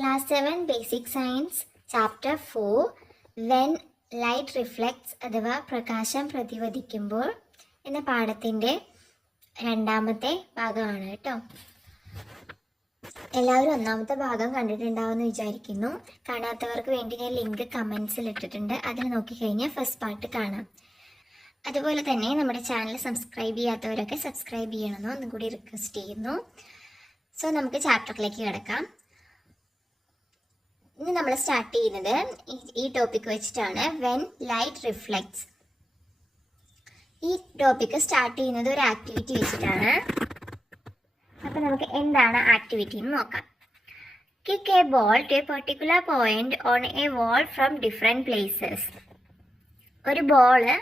Class 7 Basic Science Chapter 4 When Light Reflects അഥവാ പ്രകാശം പ്രതിഫലിക്കുമ്പോൾ എന്ന പാഠത്തിൻ്റെ രണ്ടാമത്തെ ഭാഗമാണ് കേട്ടോ. എല്ലാവരും ഒന്നാമത്തെ ഭാഗം കണ്ടിട്ടുണ്ടാവുമെന്ന് വിചാരിക്കുന്നു. കാണാത്തവർക്ക് വേണ്ടി ഞാൻ ലിങ്ക് കമൻസിൽ ഇട്ടിട്ടുണ്ട്. അതിൽ നോക്കിക്കഴിഞ്ഞാൽ ഫസ്റ്റ് പാർട്ട് കാണാം. അതുപോലെ തന്നെ നമ്മുടെ ചാനൽ സബ്സ്ക്രൈബ് ചെയ്യാത്തവരൊക്കെ സബ്സ്ക്രൈബ് ചെയ്യണമെന്ന് ഒന്നും കൂടി റിക്വസ്റ്റ് ചെയ്യുന്നു. സോ നമുക്ക് ചാപ്റ്ററിലേക്ക് കിടക്കാം. ഇന്ന് നമ്മൾ സ്റ്റാർട്ട് ചെയ്യുന്നത് ഈ ടോപ്പിക് വെച്ചിട്ടാണ്. When light reflects. ഈ ടോപ്പിക് സ്റ്റാർട്ട് ചെയ്യുന്നത് ഒരു ആക്ടിവിറ്റി വെച്ചിട്ടാണ്. അപ്പം നമുക്ക് എന്താണ് ആക്ടിവിറ്റി എന്ന് നോക്കാം. Kick a ball to a particular point on a wall from different places. ഒരു ബോള്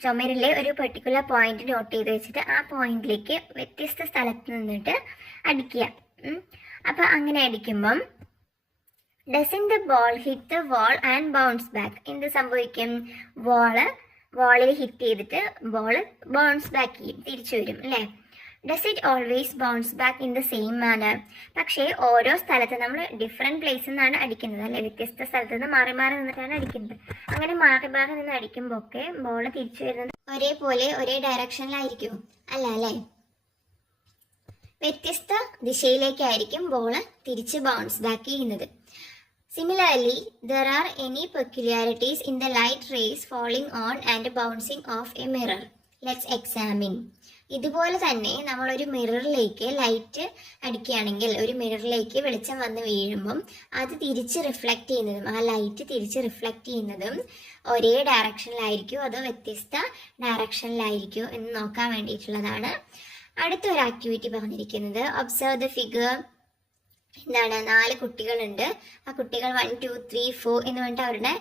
ചുമരിലെ ഒരു പെർട്ടിക്കുലർ പോയിന്റ് നോട്ട് ചെയ്ത് വെച്ചിട്ട് ആ പോയിന്റിലേക്ക് വ്യത്യസ്ത സ്ഥലത്ത് നിന്നിട്ട് അടിക്കുക. അപ്പം അങ്ങനെ അടിക്കുമ്പം doesn't the ball hit the wall and bounce back? എന്ത് സംഭവിക്കും? വാളിൽ ഹിറ്റ് ചെയ്തിട്ട് ബോൾ ബൗൺസ് ബാക്ക് ചെയ്യും, തിരിച്ചു വരും അല്ലേ? Does it always bounce back in the same manor? പക്ഷേ ഓരോ സ്ഥലത്ത് നമ്മൾ ഡിഫറെൻറ്റ് പ്ലേസിൽ നിന്നാണ് അടിക്കുന്നത് അല്ലേ? വ്യത്യസ്ത സ്ഥലത്ത് നിന്ന് മാറി മാറി നിന്നിട്ടാണ് അടിക്കുന്നത്. അങ്ങനെ മാറി മാറി നിന്ന് അടിക്കുമ്പോൾ ഒക്കെ ബോൾ തിരിച്ചു വരുന്നത് ഒരേപോലെ ഒരേ ഡയറക്ഷനിലായിരിക്കും അല്ല അല്ലേ? വ്യത്യസ്ത ദിശയിലേക്കായിരിക്കും ബോൾ തിരിച്ച് ബൗൺസ് ബാക്ക് ചെയ്യുന്നത്. Similarly, there are any peculiarities in the light rays falling on and bouncing off a mirror. Let's examine. ഇതുപോലെ തന്നെ നമ്മളൊരു മിററിലേക്ക് ലൈറ്റ് അടിക്കുകയാണെങ്കിൽ, ഒരു മിററിലേക്ക് വെളിച്ചം വന്ന് വീഴുമ്പം അത് തിരിച്ച് റിഫ്ലക്റ്റ് ചെയ്യുന്നതും ആ ലൈറ്റ് തിരിച്ച് റിഫ്ലക്റ്റ് ചെയ്യുന്നതും ഒരേ ഡയറക്ഷനിലായിരിക്കുമോ അതോ വ്യത്യസ്ത ഡയറക്ഷനിലായിരിക്കുമോ എന്ന് നോക്കാൻ വേണ്ടിയിട്ടുള്ളതാണ് അടുത്തൊരു ആക്ടിവിറ്റി പറഞ്ഞിരിക്കുന്നത്. Observe the figure. എന്താണ്? 4 കുട്ടികളുണ്ട്. ആ കുട്ടികൾ 1, 2, 3, 4 എന്ന് പറഞ്ഞിട്ട് അവരുടെ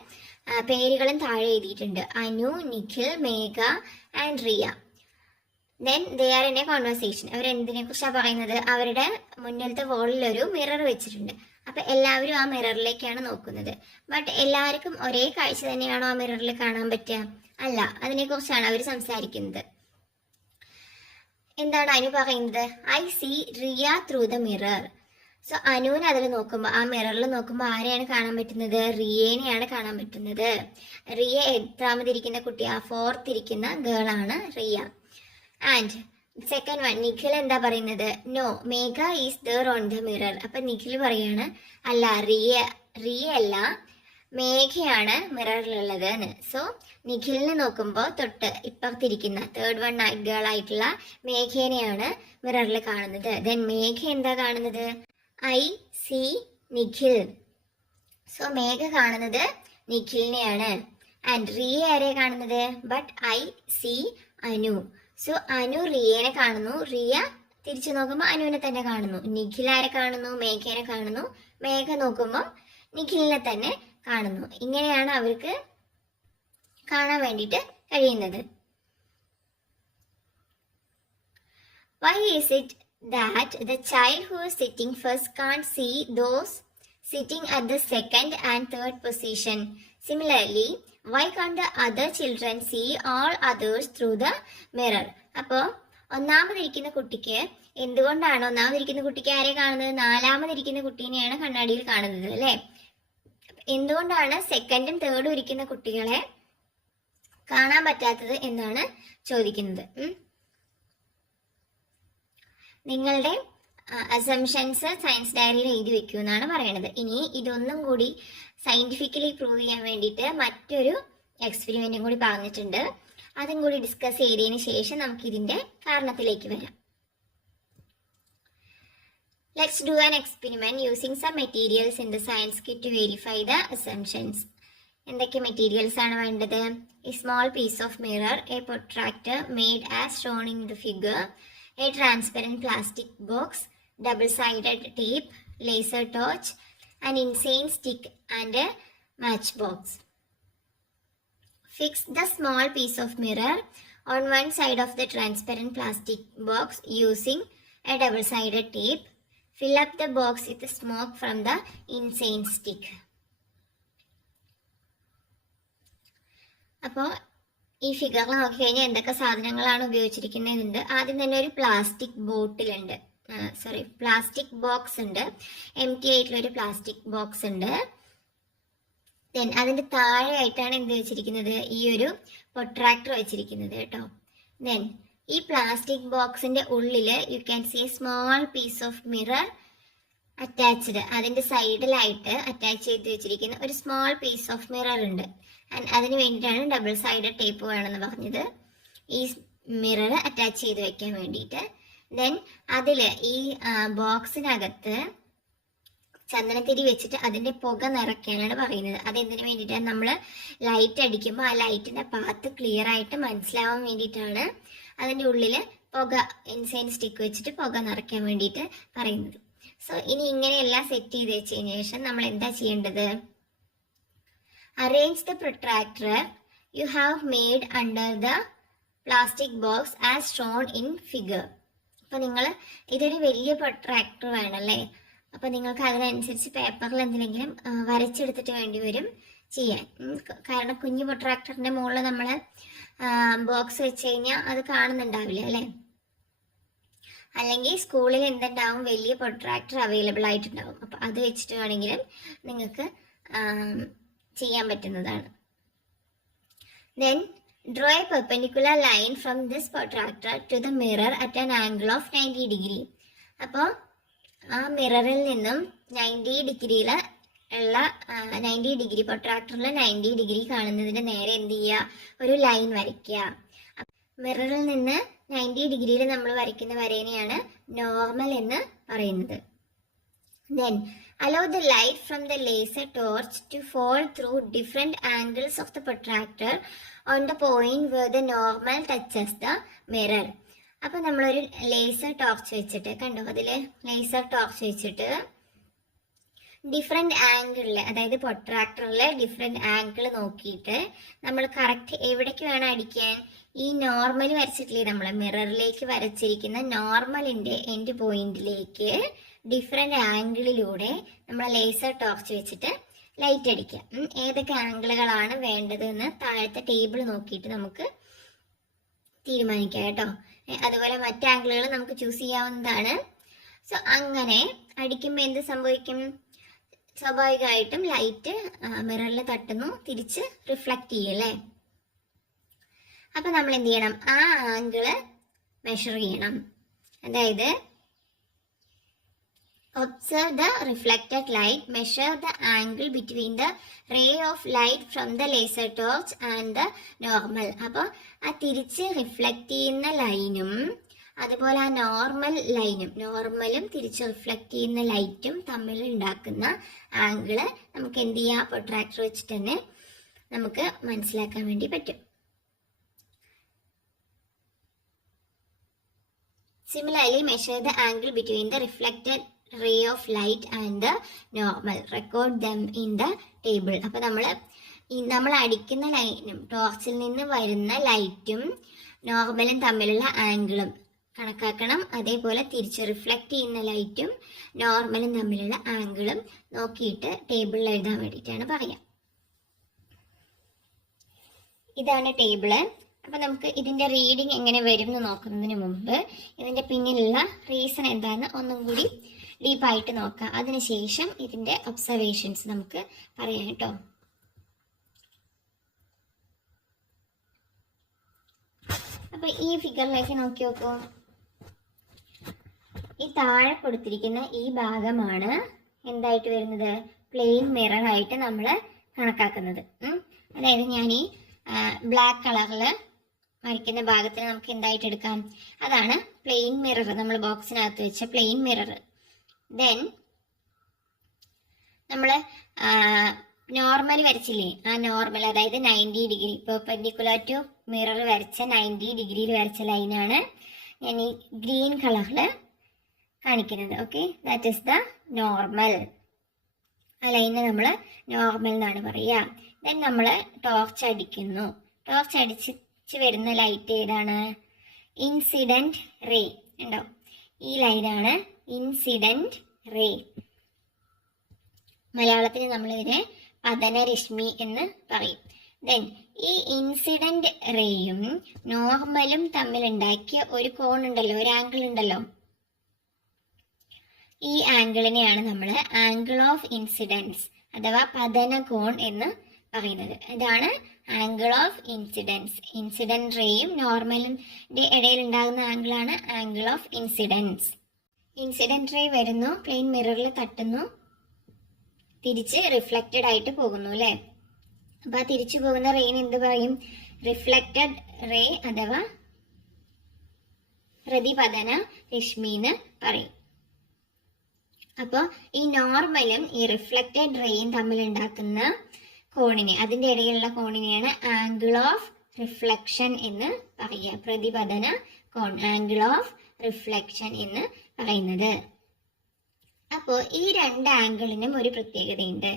പേരുകളും താഴെ എഴുതിയിട്ടുണ്ട്. Anu, Nikhil, Megha and Riya. Then they are in a conversation. അവരെന്തിനെ കുറിച്ചാണ് പറയുന്നത്? അവരുടെ മുന്നിലത്തെ വോളിൽ ഒരു മിറർ വെച്ചിട്ടുണ്ട്. അപ്പം എല്ലാവരും ആ മിററിലേക്കാണ് നോക്കുന്നത്. ബട്ട് എല്ലാവർക്കും ഒരേ കാഴ്ച തന്നെയാണോ ആ മിററിൽ കാണാൻ പറ്റുക? അല്ല. അതിനെക്കുറിച്ചാണ് അവർ സംസാരിക്കുന്നത്. എന്താണ് അനു പറയുന്നത്? I see Riya through the mirror. So അനുവിന് അതിൽ നോക്കുമ്പോൾ, ആ മിററിൽ നോക്കുമ്പോൾ ആരെയാണ് കാണാൻ പറ്റുന്നത്? റിയേനെയാണ് കാണാൻ പറ്റുന്നത്. റിയ എത്രാമതിരിക്കുന്ന കുട്ടിയാ? 4th ഇരിക്കുന്ന ഗേളാണ് Riya. And second one, Nikhil എന്താ പറയുന്നത്? No, Megha is there on the mirror. അപ്പം നിഖിൽ പറയാണ് അല്ല, റിയ അല്ല, മേഘയാണ് മിററിലുള്ളത് എന്ന്. സോ നിഖിലിനെ നോക്കുമ്പോൾ തൊട്ട് ഇപ്പുറത്തിരിക്കുന്ന 3rd വൺ ഗേൾ ആയിട്ടുള്ള മേഘേനെയാണ് മിററിൽ കാണുന്നത്. ദെൻ മേഘ എന്താ കാണുന്നത്? I see Nikhil. So Megha കാണുന്നത് നിഖിലിനെയാണ്. ആൻഡ് റിയ ആരെ കാണുന്നത്? But I see Anu. So Anu റിയേനെ കാണുന്നു, റിയ തിരിച്ചു നോക്കുമ്പോൾ അനുവിനെ തന്നെ കാണുന്നു. നിഖിൽ ആരെ കാണുന്നു? മേഘേനെ കാണുന്നു. മേഘ നോക്കുമ്പോൾ നിഖിലിനെ തന്നെ കാണുന്നു. ഇങ്ങനെയാണ് അവർക്ക് കാണാൻ വേണ്ടിയിട്ട് കഴിയുന്നത്. Why is it that the child who is sitting first can't see those sitting at the second and third position? Similarly, why can't the other children see all others through the mirror? അപ്പോൾ ഒന്നാമതിരിക്കുന്ന കുട്ടിക്ക് എന്തുകൊണ്ടാണ് ഒന്നാമതിരിക്കുന്ന കുട്ടിക്ക് ആരെ കാണുന്നത്? 4ാമതിരിക്കുന്ന കുട്ടീനെയാണ് കണ്ണാടിയിൽ കാണുന്നത് അല്ലേ? എന്തുകൊണ്ടാണ് 2nd ഉം 3rd ഉം ഇരിക്കുന്ന കുട്ടികളെ കാണാൻ പറ്റാത്തത് എന്നാണ് ചോദിക്കുന്നത്. നിങ്ങളുടെ അസംഷൻസ് സയൻസ് ഡയറിയിൽ എഴുതി വെക്കൂ എന്നാണ് പറയണത്. ഇനി ഇതൊന്നും കൂടി സയന്റിഫിക്കലി പ്രൂവ് ചെയ്യാൻ വേണ്ടിയിട്ട് മറ്റൊരു എക്സ്പെരിമെന്റും കൂടി പറഞ്ഞിട്ടുണ്ട്. അതും കൂടി ഡിസ്കസ് ചെയ്തതിന് ശേഷം നമുക്ക് ഇതിന്റെ കാരണത്തിലേക്ക് വരാം. Let's do an experiment using some materials in the science kit to verify the assumptions. എന്തൊക്കെ മെറ്റീരിയൽസ് ആണ് വേണ്ടത്? A small piece of mirror, a protractor made as shown in the figure, a transparent plastic box, double-sided tape, laser torch, an incense stick and a matchbox. Fix the small piece of mirror on one side of the transparent plastic box using a double-sided tape. Fill up the box with smoke from the incense stick. അപ്പോൾ ഈ ഫിഗറിൽ നോക്കിക്കഴിഞ്ഞാൽ എന്തൊക്കെ സാധനങ്ങളാണ് ഉപയോഗിച്ചിരിക്കുന്നതുണ്ട്. ആദ്യം തന്നെ ഒരു plastic ബോട്ടിലുണ്ട് plastic box ഉണ്ട്, എം ടി ആയിട്ടുള്ള ഒരു പ്ലാസ്റ്റിക് ബോക്സ് ഉണ്ട്. ദെൻ അതിന്റെ താഴെ ആയിട്ടാണ് എന്ത് വെച്ചിരിക്കുന്നത്, ഈ ഒരു പ്രൊട്രാക്ടർ വെച്ചിരിക്കുന്നത് കേട്ടോ. ദെൻ ഈ പ്ലാസ്റ്റിക് ബോക്സിന്റെ ഉള്ളില് you can see small piece of mirror attached. അതിന്റെ സൈഡിലായിട്ട് അറ്റാച്ച് ചെയ്ത് വെച്ചിരിക്കുന്ന ഒരു സ്മോൾ പീസ് ഓഫ് മിറർ ഉണ്ട്. ആൻഡ് അതിന് വേണ്ടിയിട്ടാണ് ഡബിൾ സൈഡഡ് ടേപ്പ് വേണമെന്ന് പറഞ്ഞത്, ഈ മിറർ അറ്റാച്ച് ചെയ്ത് വെക്കാൻ വേണ്ടിയിട്ട്. ദെൻ അതില് ഈ ബോക്സിനകത്ത് ചന്ദനത്തിരി വെച്ചിട്ട് അതിന്റെ പുക നിറയ്ക്കാനാണ് പറയുന്നത്. അതെന്തിനു വേണ്ടിയിട്ടാണ്, നമ്മൾ ലൈറ്റ് അടിക്കുമ്പോൾ ആ ലൈറ്റിന്റെ പാത്ത് ക്ലിയർ ആയിട്ട് മനസ്സിലാവാൻ വേണ്ടിയിട്ടാണ് അതിന്റെ ഉള്ളില് പുക ഇൻസൈൻ സ്റ്റിക്ക് വെച്ചിട്ട് പുക നിറയ്ക്കാൻ വേണ്ടിയിട്ട് പറയുന്നത്. സോ ഇനി ഇങ്ങനെയെല്ലാം സെറ്റ് ചെയ്ത് വെച്ചതിന് ശേഷം നമ്മൾ എന്താ ചെയ്യേണ്ടത്, arrange the protractor you have made under the plastic box as shown in figure. അപ്പൊ നിങ്ങൾ ഇതൊരു വലിയ പ്രൊട്രാക്ടർ വേണമല്ലേ, അപ്പൊ നിങ്ങൾക്ക് അതിനനുസരിച്ച് പേപ്പറിൽ എന്തെങ്കിലും വരച്ചെടുത്തിട്ട് വേണ്ടി വരും ചെയ്യാൻ. കാരണം കുഞ്ഞു പ്രൊട്രാക്ടറിന്റെ മുകളിൽ നമ്മൾ ബോക്സ് വെച്ച് കഴിഞ്ഞാൽ അത് കാണുന്നുണ്ടാവില്ല അല്ലേ. അല്ലെങ്കിൽ സ്കൂളിൽ എന്തുണ്ടാവും, വലിയ പ്രൊട്രാക്ടർ അവൈലബിൾ ആയിട്ടുണ്ടാവും. അപ്പൊ അത് വെച്ചിട്ട് വേണമെങ്കിലും നിങ്ങൾക്ക് ചെയ്യാൻ പറ്റുന്നതാണ്. Then draw a perpendicular line from this protractor to the mirror at an angle of 90 degree. അപ്പോൾ ആ മിററിൽ നിന്നും 90 ഡിഗ്രിയിൽ ഉള്ള 90 ഡിഗ്രി പ്രൊട്രാക്ടറിൽ 90 ഡിഗ്രി കാണുന്നതിന് നേരെ എന്ത് ചെയ്യുക, ഒരു ലൈൻ വരയ്ക്കുക. മിററിൽ നിന്ന് 90 ഡിഗ്രിയിൽ നമ്മൾ വരയ്ക്കുന്ന വരേനെയാണ് നോർമൽ എന്ന് പറയുന്നത്. Then allow the light from the laser torch to fall through different angles of the protractor on the point where the normal touches the mirror. അപ്പൊ നമ്മളൊരു ലേസർ ടോർച്ച് വെച്ചിട്ട് കണ്ടോ, അതില് ലേസർ ടോർച്ച് വെച്ചിട്ട് ഡിഫറെന്റ് ആംഗിളില്, അതായത് പ്രൊട്രാക്ടറിലെ different angle നോക്കിയിട്ട് നമ്മൾ correct എവിടേക്ക് വേണം അടിക്കാൻ, ഈ നോർമൽ വരച്ചിട്ടില്ലേ നമ്മൾ മിററിലേക്ക് വരച്ചിരിക്കുന്ന നോർമലിന്റെ എൻഡ് പോയിന്റിലേക്ക് ഡിഫറെന്റ് ആംഗിളിലൂടെ നമ്മൾ ലേസർ ടോർച്ച് വെച്ചിട്ട് ലൈറ്റ് അടിക്കുക. ഏതൊക്കെ ആംഗിളുകളാണ് വേണ്ടതെന്ന് താഴത്തെ ടേബിൾ നോക്കിയിട്ട് നമുക്ക് തീരുമാനിക്കാം കേട്ടോ. അതുപോലെ മറ്റ് ആംഗിളുകൾ നമുക്ക് ചൂസ് ചെയ്യാവുന്നതാണ്. സോ അങ്ങനെ അടിക്കുമ്പോൾ എന്ത് സംഭവിക്കും, സ്വാഭാവികമായിട്ടും ലൈറ്റ് മിററിൽ തട്ടുന്നു, തിരിച്ച് റിഫ്ലക്ട് ചെയ്യും അല്ലേ. അപ്പൊ നമ്മൾ എന്ത് ചെയ്യണം, ആ ആംഗിള് മെഷർ ചെയ്യണം. അതായത് observe the reflected light, measure the angle between the ray of light from the laser torch and the normal. അപ്പോൾ ആ തിരിച്ച് റിഫ്ലക്ട് ചെയ്യുന്ന ലൈനും അതുപോലെ ആ നോർമലും തിരിച്ച് റിഫ്ലക്ട് ചെയ്യുന്ന ലൈറ്റും തമ്മിൽ ഉണ്ടാക്കുന്ന ആംഗിള് നമുക്ക് എന്ത് ചെയ്യാം, പ്രൊട്രാക്ടർ വെച്ചിട്ട് തന്നെ നമുക്ക് മനസ്സിലാക്കാൻ വേണ്ടി പറ്റും. Similarly, measure the angle between the reflected ray of light and the normal. Record them in the table. അപ്പൊ നമ്മൾ അടിക്കുന്ന ലൈനും ടോർച്ചിൽ നിന്ന് വരുന്ന ലൈറ്റും നോർമലും തമ്മിലുള്ള ആംഗിളും കണക്കാക്കണം. അതേപോലെ തിരിച്ച് റിഫ്ലക്ട് ചെയ്യുന്ന ലൈറ്റും നോർമലും തമ്മിലുള്ള ആംഗിളും നോക്കിയിട്ട് ടേബിളിൽ എഴുതാൻ വേണ്ടിയിട്ടാണ് പറയാം. ഇതാണ് ടേബിള്. അപ്പൊ നമുക്ക് ഇതിന്റെ റീഡിങ് എങ്ങനെ വരും എന്ന് നോക്കുന്നതിന് മുമ്പ് ഇതിന്റെ പിന്നിലുള്ള റീസൺ എന്താണെന്ന് ഒന്നും കൂടി ഡീപ്പായിട്ട് നോക്കാം. അതിനുശേഷം ഇതിന്റെ ഒബ്സർവേഷൻസ് നമുക്ക് പറയാം കേട്ടോ. അപ്പൊ ഈ ഫിഗറിലേക്ക് നോക്കി നോക്കൂ. ഈ താഴെ കൊടുത്തിരിക്കുന്ന ഈ ഭാഗമാണ് എന്തായിട്ട് വരുന്നത്, പ്ലെയിൻ മിറർ ആയിട്ട് നമ്മൾ കണക്കാക്കുന്നത്. അതായത് ഞാൻ ഈ ബ്ലാക്ക് കളറില് വരയ്ക്കുന്ന ഭാഗത്തിന് നമുക്ക് എന്തായിട്ട് എടുക്കാം, അതാണ് പ്ലെയിൻ മിറർ, നമ്മൾ ബോക്സിനകത്ത് വെച്ച പ്ലെയിൻ മിറർ. ദെൻ നമ്മള് നോർമൽ വരച്ചില്ലേ, ആ നോർമൽ അതായത് 90 ഡിഗ്രി പെർപെൻഡിക്കുലർ ടു മിറർ വരച്ച 90 ഡിഗ്രിയിൽ വരച്ച ലൈനാണ് ഞാൻ ഈ ഗ്രീൻ കളറില് കാണിക്കുന്നത്. Okay, that is the normal. ആ ലൈനെ നമ്മൾ നോർമൽ എന്നാണ് പറയുക. ദെൻ നമ്മൾ ടോർച്ച് അടിക്കുന്നു. ടോർച്ച് അടിച്ച് വരുന്ന ലൈറ്റ് ഏതാണ്, ഇൻസിഡന്റ് റേ ഉണ്ടോ, ഈ ലൈനാണ് ഇൻസിഡന്റ് റേ. മലയാളത്തിൽ നമ്മളിതിനെ പതനരശ്മി എന്ന് പറയും. ദെൻ ഈ ഇൻസിഡന്റ് റേയും നോർമലും തമ്മിൽ ഉണ്ടാക്കിയ ഒരു കോൺ ഉണ്ടല്ലോ, ഒരു ആംഗിൾ ഉണ്ടല്ലോ, ഈ ആംഗിളിനെയാണ് നമ്മൾ ആംഗിൾ ഓഫ് ഇൻസിഡൻസ് അഥവാ പതന കോൺ എന്ന് പറയുന്നത്. ഇതാണ് ആംഗിൾ ഓഫ് ഇൻസിഡൻസ്. ഇൻസിഡന്റ് റേയും നോർമലിന്റെ ഇടയിൽ ഉണ്ടാകുന്ന ആംഗിളാണ് angle of incidence. Incident ray വരുന്നു, പ്ലെയിൻ മിററിൽ തട്ടുന്നു, തിരിച്ച് റിഫ്ലക്റ്റഡ് ആയിട്ട് പോകുന്നു അല്ലെ. അപ്പൊ ആ തിരിച്ചു പോകുന്ന റേന് എന്ത് പറയും? റിഫ്ലക്റ്റഡ് റേ അഥവാ പ്രതിപതന രശ്മി എന്ന് പറയും. അപ്പോൾ ഈ നോർമലും ഈ റിഫ്ലക്റ്റഡ് റേയും തമ്മിൽ ഉണ്ടാക്കുന്ന കോണിനെ, അതിന്റെ ഇടയിലുള്ള കോണിനെയാണ് ആംഗിൾ ഓഫ് റിഫ്ലക്ഷൻ എന്ന് പറയുക. പ്രതിപതന കോൺ, ആംഗിൾ ഓഫ് റിഫ്ലക്ഷൻ എന്ന് പറയുന്നത്. അപ്പോൾ ഈ രണ്ട് ആംഗിളിനും ഒരു പ്രത്യേകതയുണ്ട്.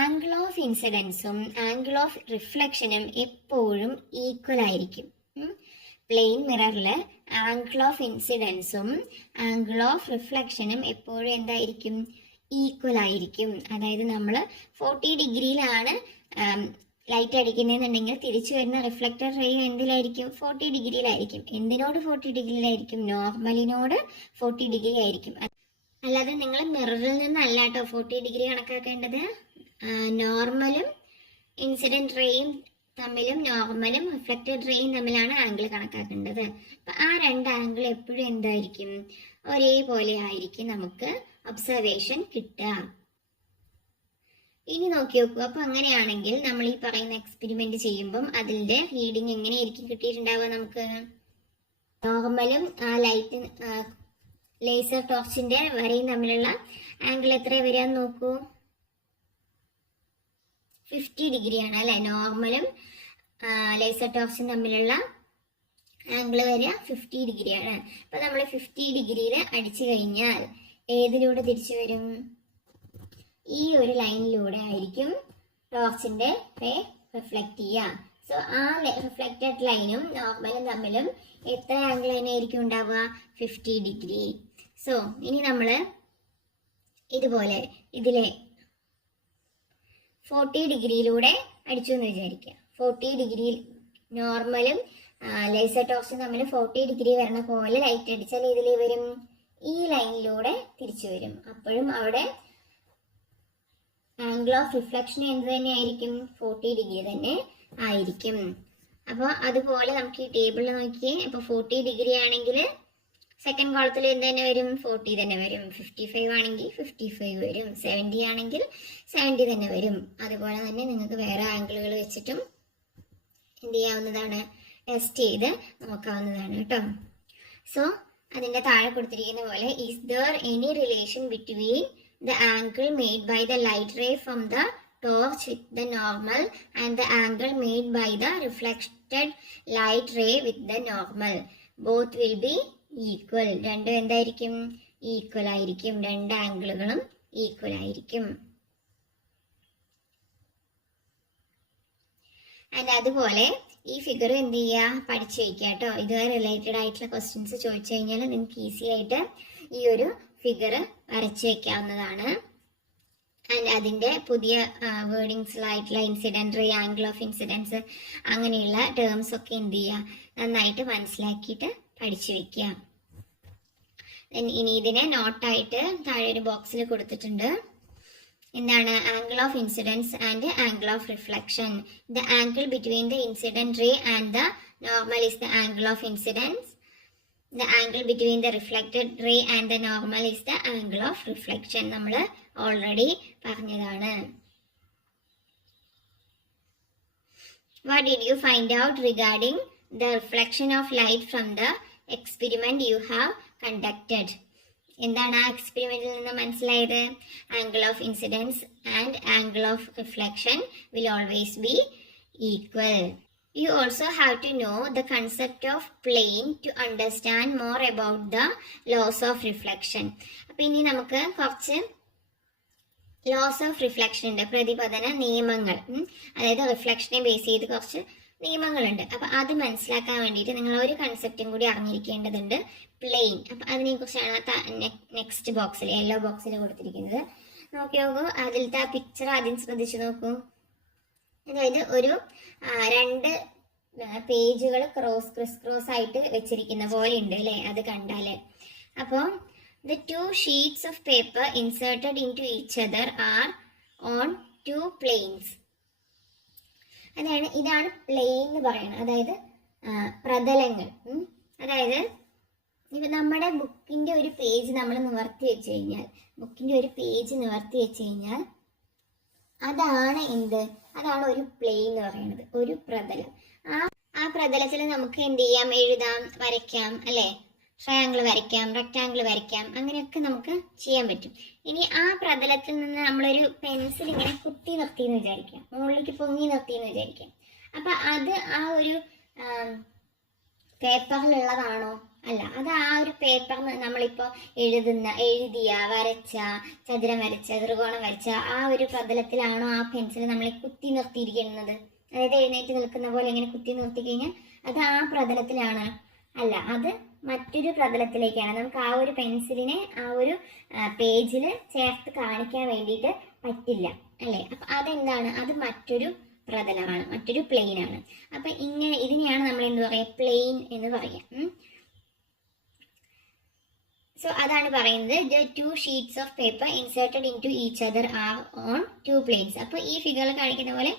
ആംഗിൾ ഓഫ് ഇൻസിഡൻസും ആംഗിൾ ഓഫ് റിഫ്ലക്ഷനും എപ്പോഴും ഈക്വൽ ആയിരിക്കും. പ്ലെയിൻ മിററിൽ ആംഗിൾ ഓഫ് ഇൻസിഡൻസും ആംഗിൾ ഓഫ് റിഫ്ലക്ഷനും എപ്പോഴും എന്തായിരിക്കും? ഈക്വൽ ആയിരിക്കും. അതായത് നമ്മൾ 40 ഡിഗ്രിയിലാണ് ലൈറ്റ് അടിക്കുന്നതെന്നുണ്ടെങ്കിൽ തിരിച്ചു വരുന്ന റിഫ്ലക്റ്റഡ് റേ എന്തിലായിരിക്കും? 40 ഡിഗ്രിയിലായിരിക്കും. എന്തിനോട് 40 ഡിഗ്രിയിലായിരിക്കും? നോർമലിനോട് 40 ഡിഗ്രി ആയിരിക്കും. അല്ലാതെ നിങ്ങൾ മിററിൽ നിന്നല്ല കേട്ടോ 40 ഡിഗ്രി കണക്കാക്കേണ്ടത്. നോർമലും ഇൻസിഡന്റ് റേയും തമ്മിലും നോർമലും റിഫ്ലക്റ്റഡ് റേയും തമ്മിലാണ് ആംഗിൾ കണക്കാക്കേണ്ടത്. അപ്പൊ ആ രണ്ട് ആംഗിൾ എപ്പോഴും എന്തായിരിക്കും? ഒരേപോലെ ആയിരിക്കും നമുക്ക് ഒബ്സർവേഷൻ കിട്ടുക. ഇനി നോക്കി നോക്കൂ. അപ്പൊ അങ്ങനെയാണെങ്കിൽ നമ്മൾ ഈ പറയുന്ന എക്സ്പെരിമെന്റ് ചെയ്യുമ്പം അതിന്റെ റീഡിങ് എങ്ങനെയായിരിക്കും കിട്ടിയിട്ടുണ്ടാവുക? നമുക്ക് നോർമലും ആ ലൈറ്റ് ലേസർ ടോർച്ചിന്റെ വരയും തമ്മിലുള്ള ആംഗിൾ എത്ര വരാന്ന് നോക്കൂ. 50 ഡിഗ്രിയാണ് അല്ലെ. നോർമലും ലേസർ ടോർച്ചും തമ്മിലുള്ള ആംഗിൾ വരിക 50 ഡിഗ്രിയാണ്. അപ്പൊ നമ്മൾ 50 ഡിഗ്രിയിൽ അടിച്ചു കഴിഞ്ഞാൽ ഏതിലൂടെ തിരിച്ചു വരും? ഈ ഒരു ലൈനിലൂടെ ആയിരിക്കും ടോർച്ചിന്റെ റേ റിഫ്ലക്ട് ചെയ്യുക. സോ ആ റിഫ്ലക്റ്റഡ് ലൈനും നോർമലും തമ്മിലും എത്ര ആംഗിൾ തന്നെയായിരിക്കും ഉണ്ടാവുക? 50 ഡിഗ്രി. സോ ഇനി നമ്മൾ ഇതുപോലെ ഇതിലെ 40 ഡിഗ്രിയിലൂടെ അടിച്ചു എന്ന് വിചാരിക്കുക. 40 ഡിഗ്രി നോർമലും ലേസർ ടോർച്ചും തമ്മിൽ 40 ഡിഗ്രി വരണ പോലെ ലൈറ്റ് അടിച്ചാൽ ഇതിലേ വരും? ഈ ലൈനിലൂടെ തിരിച്ചു വരും. അപ്പോഴും അവിടെ ആംഗിൾ ഓഫ് റിഫ്ലക്ഷൻ എന്ത് തന്നെ ആയിരിക്കും? 40 ഡിഗ്രി തന്നെ ആയിരിക്കും. അപ്പോൾ അതുപോലെ നമുക്ക് ഈ ടേബിളിൽ നോക്കിയേ. ഇപ്പോൾ 40 ഡിഗ്രി ആണെങ്കിൽ സെക്കൻഡ് കോളത്തിൽ എന്ത് തന്നെ വരും? 40 തന്നെ വരും. 55 ആണെങ്കിൽ 55 വരും. 70 ആണെങ്കിൽ 70 തന്നെ വരും. അതുപോലെ തന്നെ നിങ്ങൾക്ക് വേറെ ആംഗിളുകൾ വെച്ചിട്ടും എന്ത് ചെയ്യാവുന്നതാണ്? ടെസ്റ്റ് ചെയ്ത് നോക്കാവുന്നതാണ് കേട്ടോ. സോ അതിന്റെ താഴെ കൊടുത്തിരിക്കുന്ന പോലെ is there any relation between the angle made by the light ray from the torch with the normal and the angle made by the reflected light ray with the normal? Both will be equal. രണ്ടും എന്തായിരിക്കും? Equal ആയിരിക്കും. രണ്ട് ആംഗിളുകളും equal ആയിരിക്കും. And അതുപോലെ ഈ figure എന്ത് ചെയ്യുക? പഠിച്ചു വയ്ക്കുക കേട്ടോ. ഇതുവരെ റിലേറ്റഡ് ആയിട്ടുള്ള ക്വസ്റ്റ്യൻസ് ചോദിച്ചു കഴിഞ്ഞാൽ നിങ്ങൾക്ക് ഈസി ആയിട്ട് ഈ ഒരു ഫിഗർ വരച്ചു വെക്കാവുന്നതാണ്. ആൻഡ് അതിന്റെ പുതിയ വേർഡിങ്സിലായിട്ടുള്ള incident ray, angle of incidence, അങ്ങനെയുള്ള ടേംസ് ഒക്കെ എന്ത് ചെയ്യുക? നന്നായിട്ട് മനസ്സിലാക്കിയിട്ട് പഠിച്ചു വെക്കുക. ഇനി ഇതിനെ നോട്ടായിട്ട് താഴെ ഒരു ബോക്സിൽ കൊടുത്തിട്ടുണ്ട്. എന്താണ്? Angle of incidence and angle of reflection. The angle between the incident ray and the normal is the angle of incidence. The angle between the reflected ray and the normal is the angle of reflection. നമ്മൾ already പറഞ്ഞതാണ്. What did you find out regarding the reflection of light from the experiment you have conducted? എന്താണ് ആ എക്സ്പെരിമെന്റിൽ നിന്ന് മനസ്സിലായത്? Angle of incidence and angle of reflection will always be equal. You also have to know the concept of plane to understand more about the laws of reflection. അപ്പൊ ഇനി നമുക്ക് കുറച്ച് loss of reflection ഉണ്ട്, പ്രതിപതന നിയമങ്ങൾ. അതായത് റിഫ്ലക്ഷനെ base ചെയ്ത് കുറച്ച് നിയമങ്ങളുണ്ട്. അപ്പൊ അത് മനസ്സിലാക്കാൻ വേണ്ടിയിട്ട് നിങ്ങൾ ഒരു കൺസെപ്റ്റും കൂടി അറിഞ്ഞിരിക്കേണ്ടതുണ്ട്, പ്ലെയിൻ. അപ്പൊ അതിനെ കുറിച്ചാണ് നെക്സ്റ്റ് ബോക്സിൽ, യെല്ലോ ബോക്സിൽ കൊടുത്തിരിക്കുന്നത്. നോക്കി നോക്കൂ. അതിലത്തെ ആ പിക്ചർ ആദ്യം ശ്രദ്ധിച്ചു നോക്കൂ. അതായത് ഒരു 2 പേജുകൾ ക്രിസ് ക്രോസ് ആയിട്ട് വെച്ചിരിക്കുന്ന പോലെ ഉണ്ട് അല്ലെ? അത് കണ്ടാല് അപ്പോൾ The two sheets of paper inserted into each other are on two planes. ഇതാണ് പ്ലെയിൻ എന്ന് പറയുന്നത്, അതായത് പ്രതലങ്ങൾ. അതായത് ഇപ്പം നമ്മുടെ ബുക്കിൻ്റെ ഒരു പേജ് നമ്മൾ നിവർത്തി വെച്ച് കഴിഞ്ഞാൽ, അതാണ് അതാണ് ഒരു പ്ലെയിൻ എന്ന് പറയുന്നത്, ഒരു പ്രതലം. ആ പ്രതലത്തിൽ നമുക്ക് എന്ത് ചെയ്യാം, എഴുതാം, വരയ്ക്കാം, അല്ലേ? ട്രയാങ്കിൾ വരയ്ക്കാം, റെക്റ്റാങ്കിൾ വരയ്ക്കാം, അങ്ങനെയൊക്കെ നമുക്ക് ചെയ്യാൻ പറ്റും. ഇനി ആ പ്രതലത്തിൽ നിന്ന് നമ്മളൊരു പെൻസിൽ ഇങ്ങനെ കുത്തി നിർത്തിയെന്ന് വിചാരിക്കാം, മുകളിലേക്ക് പൊങ്ങി നിർത്തിയെന്ന് വിചാരിക്കാം. അപ്പൊ അത് ആ ഒരു പേപ്പറിലുള്ളതാണോ? അല്ല, അത് ആ ഒരു പേപ്പർ നമ്മളിപ്പോൾ എഴുതിയ, വരച്ച, ചതുരം വരച്ച, ത്രികോണം വരച്ച ആ ഒരു പ്രതലത്തിലാണോ ആ പെൻസിൽ നമ്മളെ കുത്തി നിർത്തിയിരിക്കുന്നത്? അതായത് എഴുന്നേറ്റ് നിൽക്കുന്ന പോലെ ഇങ്ങനെ കുത്തി നിർത്തി കഴിഞ്ഞാൽ അത് ആ പ്രതലത്തിലാണ്? അല്ല, അത് മറ്റൊരു പ്രതലത്തിലേക്കാണ്. നമുക്ക് ആ ഒരു പെൻസിലിനെ ആ ഒരു പേജിൽ ചേർത്ത് കാണിക്കാൻ വേണ്ടിയിട്ട് പറ്റില്ല, അല്ലേ? അപ്പൊ അതെന്താണ്? അത് മറ്റൊരു പ്രതലമാണ്, മറ്റൊരു പ്ലെയിൻ ആണ്. അപ്പൊ ഇതിനെയാണ് നമ്മൾ എന്ത് പറയാ, പ്ലെയിൻ എന്ന് പറയാം. സോ അതാണ് പറയുന്നത്, the two sheets of paper inserted into each other are on two planes. അപ്പോൾ ഈ ഫിഗറിൽ കാണിക്കുന്ന പോലെ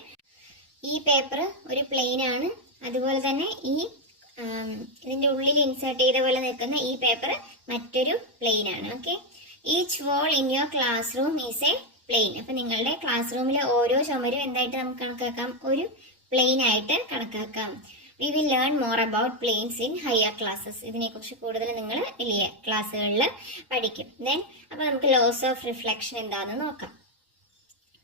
ഈ പേപ്പർ ഒരു പ്ലെയിൻ ആണ്, അതുപോലെ തന്നെ ഇതിന്റെ ഉള്ളിൽ ഇൻസേർട്ട് ചെയ്ത പോലെ നിൽക്കുന്ന ഈ പേപ്പർ മറ്റൊരു പ്ലെയിൻ ആണ്. Okay, each wall in your classroom is a plane. അപ്പൊ നിങ്ങളുടെ ക്ലാസ് റൂമിലെ ഓരോ ചുമരും എന്തായിട്ട് നമുക്ക് കണക്കാക്കാം, ഒരു പ്ലെയിൻ ആയിട്ട് കണക്കാക്കാം. We will learn more about planes in higher classes. ഇതിനെക്കുറിച്ച് കൂടുതൽ നിങ്ങൾ വലിയ ക്ലാസ്സുകളിൽ പഠിക്കും. അപ്പോൾ നമുക്ക് ലോസ് ഓഫ് റിഫ്ലക്ഷൻ എന്താണെന്ന് നോക്കാം.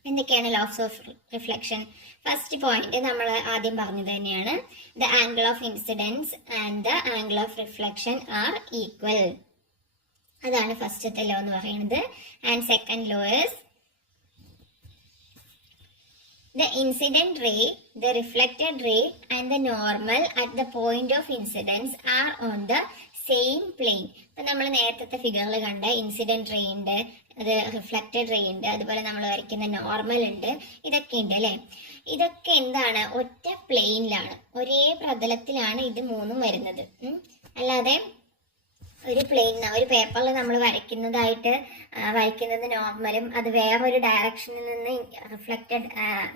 എന്തൊക്കെയാണ് laws of reflection? First point നമ്മൾ ആദ്യം പറഞ്ഞത് തന്നെയാണ്, the angle of incidence and the angle of reflection are equal. അതാണ് ഫസ്റ്റത്തെ ലോ എന്ന് പറയുന്നത്. And second law is the incident ray, the reflected ray and the normal at the point of incidence are on the same plane. ഇപ്പം നമ്മൾ നേരത്തെ ഫിഗറിൽ കണ്ട incident ray ഉണ്ട്, അത് റിഫ്ലക്റ്റഡ് റേ ഉണ്ട്, അതുപോലെ നമ്മൾ വരയ്ക്കുന്ന നോർമൽ ഉണ്ട്, ഇതൊക്കെ ഉണ്ട്, അല്ലേ? ഇതൊക്കെ എന്താണ്? ഒറ്റ പ്ലെയിനിലാണ്, ഒരേ പ്രതലത്തിലാണ് ഇത് മൂന്നും വരുന്നത്. അല്ലാതെ ഒരു ഒരു പേപ്പറിൽ നമ്മൾ വരയ്ക്കുന്നത് നോർമലും അത് വേറൊരു ഡയറക്ഷനിൽ നിന്ന് റിഫ്ലക്റ്റഡ്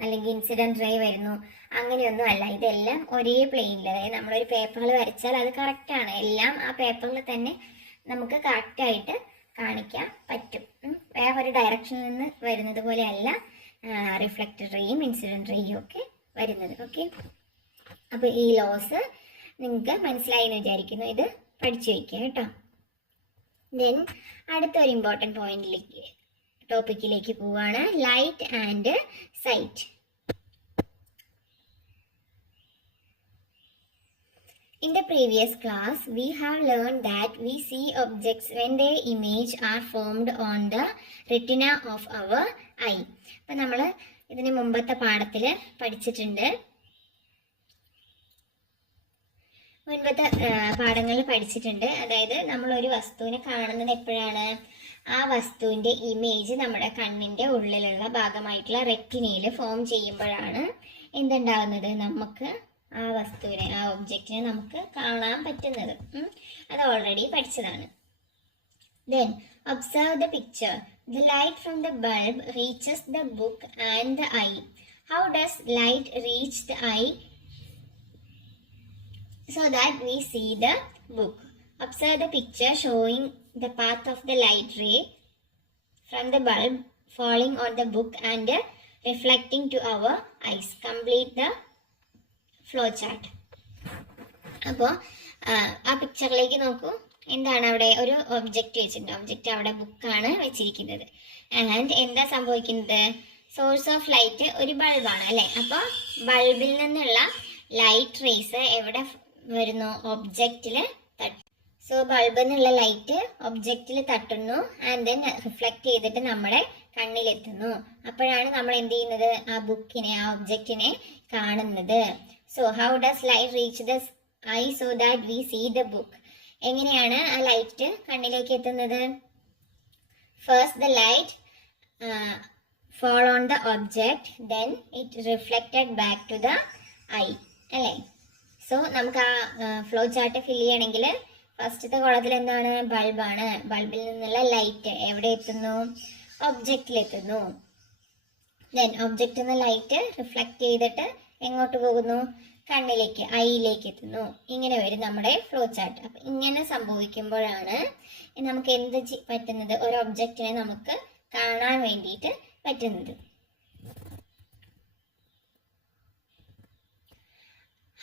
അല്ലെങ്കിൽ ഇൻസിഡന്റ് റേ വരുന്നു, അങ്ങനെയൊന്നും അല്ല. ഇതെല്ലാം ഒരേ പ്ലെയിനിൽ, അതായത് നമ്മളൊരു പേപ്പറിൽ വരച്ചാൽ അത് കറക്റ്റാണ്, എല്ലാം ആ പേപ്പറിൽ തന്നെ നമുക്ക് കറക്റ്റായിട്ട് കാണിക്കാൻ പറ്റും. വേറൊരു ഡയറക്ഷനിൽ നിന്ന് വരുന്നത് പോലെ അല്ല റിഫ്ലക്റ്റഡ് റേയും ഇൻസിഡന്റ് റേയും ഒക്കെ വരുന്നത്. ഓക്കെ, അപ്പോൾ ഈ ലോസ് നിങ്ങൾക്ക് മനസ്സിലായി എന്ന് വിചാരിക്കുന്നു. ഇത് പഠിച്ചു വയ്ക്കുക കേട്ടോ. ദെൻ അടുത്തൊരു ഇമ്പോർട്ടൻറ്റ് ടോപ്പിക്കിലേക്ക് പോവാണ്, light and sight. In the previous class, we have learned that we see objects when their image are formed on the retina of our eye. അപ്പം നമ്മൾ ഇതിന് മുമ്പത്തെ പാഠത്തിൽ പഠിച്ചിട്ടുണ്ട്, പാഠങ്ങളിൽ പഠിച്ചിട്ടുണ്ട്. അതായത് നമ്മൾ ഒരു വസ്തുവിനെ കാണുന്നത് എപ്പോഴാണ്? ആ വസ്തുവിന്റെ ഇമേജ് നമ്മുടെ കണ്ണിന്റെ ഉള്ളിലുള്ള ഭാഗമായിട്ടുള്ള റെറ്റിനയിൽ ഫോം ചെയ്യുമ്പോഴാണ് എന്തുണ്ടാവുന്നത്? നമുക്ക് ആ വസ്തുവിനെ, ആ ഒബ്ജക്റ്റിനെ നമുക്ക് കാണാൻ പറ്റുന്നത്. അത് ഓൾറെഡി പഠിച്ചതാണ്. Then observe the picture. The light from the bulb reaches the book and the eye. How does light reach the eye so that we see the book? Observe the picture showing the path of the light ray from the bulb falling on the book and reflecting to our eyes. Complete the flow chart. അപ്പോൾ ആ പിക്ചറിലേക്ക് നോക്കൂ. എന്താണ് അവിടെ? ഒരു object വെച്ചിട്ടുണ്ട്. Object അവിടെ ബുക്കാണ് വെച്ചിരിക്കുന്നത്. ആൻഡ് എന്താ സംഭവിക്കുന്നത്? സോഴ്സ് ഓഫ് ലൈറ്റ് ഒരു ബൾബാണ്, അല്ലേ? അപ്പോൾ ബൾബിൽ നിന്നുള്ള ലൈറ്റ് റേസ് എവിടെ വരുന്നു? ഒബ്ജക്റ്റിൽ തട്ടും. സോ ബൾബിൽ നിന്നുള്ള ലൈറ്റ് ഒബ്ജക്റ്റിൽ തട്ടുന്നു ആൻഡ് ദെൻ റിഫ്ലക്ട് ചെയ്തിട്ട് നമ്മുടെ കണ്ണിലെത്തുന്നു. അപ്പോഴാണ് നമ്മൾ എന്ത് ചെയ്യുന്നത്? ആ ബുക്കിനെ, ആ ഒബ്ജക്റ്റിനെ കാണുന്നത്. So how does light reach the eye so that we see the book? എങ്ങനെയാണ് ആ ലൈറ്റ് കണ്ണിലേക്ക് എത്തുന്നത്? First the light fall on the object, then it reflected back to the eye, അല്ലേ? സോ നമുക്ക് ആ ഫ്ലോ ചാർട്ട് ഫിൽ ചെയ്യണമെങ്കിൽ ഫസ്റ്റത്തെ കോളത്തിൽ എന്താണ്? ബൾബാണ്. ബൾബിൽ നിന്നുള്ള ലൈറ്റ് എവിടെ എത്തുന്നു? ഒബ്ജക്റ്റിൽ എത്തുന്നു. ദെൻ ഒബ്ജക്റ്റിൽ നിന്ന് ലൈറ്റ് റിഫ്ലക്ട് ചെയ്തിട്ട് എങ്ങോട്ട് പോകുന്നു? കണ്ണിലേക്ക്, ഐയിലേക്ക് എത്തുന്നു. ഇങ്ങനെ വരും നമ്മുടെ ഫ്ലോ ചാർട്ട്. അപ്പൊ ഇങ്ങനെ സംഭവിക്കുമ്പോഴാണ് നമുക്ക് എന്ത് പറ്റുന്നത്? ഒരു ഒബ്ജക്റ്റിനെ നമുക്ക് കാണാൻ വേണ്ടിയിട്ട് പറ്റുന്നത്.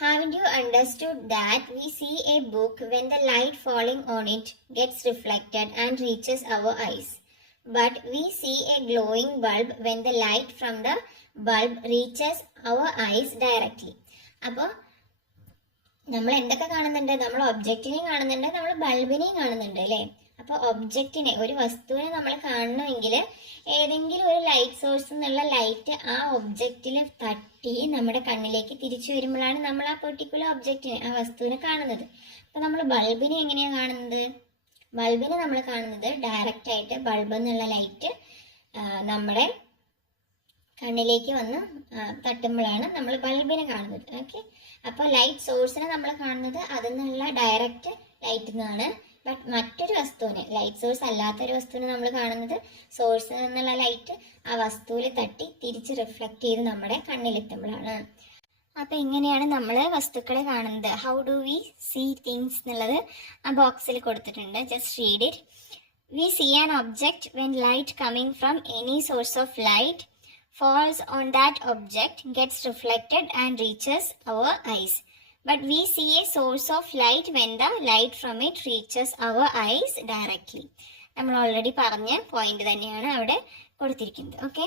Haven't you understood that we see a book when the light falling on it gets reflected and reaches our eyes, but we see a glowing bulb when the light from the bulb reaches our eyes directly? അപ്പോൾ നമ്മൾ എന്തൊക്കെ കാണുന്നുണ്ട്? നമ്മൾ ഒബ്ജക്റ്റിനെയും കാണുന്നുണ്ട്, നമ്മൾ ബൾബിനെയും കാണുന്നുണ്ട് അല്ലേ? അപ്പോൾ ഒബ്ജക്റ്റിനെ, ഒരു വസ്തുവിനെ നമ്മൾ കാണണമെങ്കിൽ ഏതെങ്കിലും ഒരു ലൈറ്റ് സോഴ്സ് എന്നുള്ള ലൈറ്റ് ആ ഒബ്ജക്റ്റിൽ തട്ടി നമ്മുടെ കണ്ണിലേക്ക് തിരിച്ചു വരുമ്പോഴാണ് നമ്മൾ ആ പെർട്ടിക്കുലർ ഒബ്ജക്റ്റിനെ, ആ വസ്തുവിനെ കാണുന്നത്. അപ്പോൾ നമ്മൾ ബൾബിനെ എങ്ങനെയാണ് കാണുന്നത്? ബൾബിനെ നമ്മൾ കാണുന്നത് ഡയറക്റ്റ് ആയിട്ട് ബൾബ് എന്നുള്ള ലൈറ്റ് നമ്മുടെ കണ്ണിലേക്ക് വന്ന് തട്ടുമ്പോഴാണ് നമ്മൾ ബൾബിനെ കാണുന്നത്. ഓക്കെ, അപ്പോൾ ലൈറ്റ് സോഴ്സിനെ നമ്മൾ കാണുന്നത് അതിൽ നിന്നുള്ള ഡയറക്റ്റ് ലൈറ്റിൽ നിന്നാണ്. ബട്ട് മറ്റൊരു വസ്തുവിനെ, ലൈറ്റ് സോഴ്സ് അല്ലാത്തൊരു വസ്തുവിനെ നമ്മൾ കാണുന്നത് സോഴ്സിൽ നിന്നുള്ള ലൈറ്റ് ആ വസ്തുവിൽ തട്ടി തിരിച്ച് റിഫ്ലക്ട് ചെയ്ത് നമ്മുടെ കണ്ണിലെത്തുമ്പോഴാണ്. അപ്പോൾ എങ്ങനെയാണ് നമ്മൾ വസ്തുക്കളെ കാണുന്നത്? How do we see things എന്നുള്ളത് ആ ബോക്സിൽ കൊടുത്തിട്ടുണ്ട്. Just read it. We see an object when light coming from any source of light falls on that object, gets reflected and reaches our eyes. But we see a source of light when the light from it reaches our eyes directly. നമ്മൾ already പറഞ്ഞ point തന്നെയാണ് അവിടെ കൊടുത്തിരിക്കുന്നത്. Okay,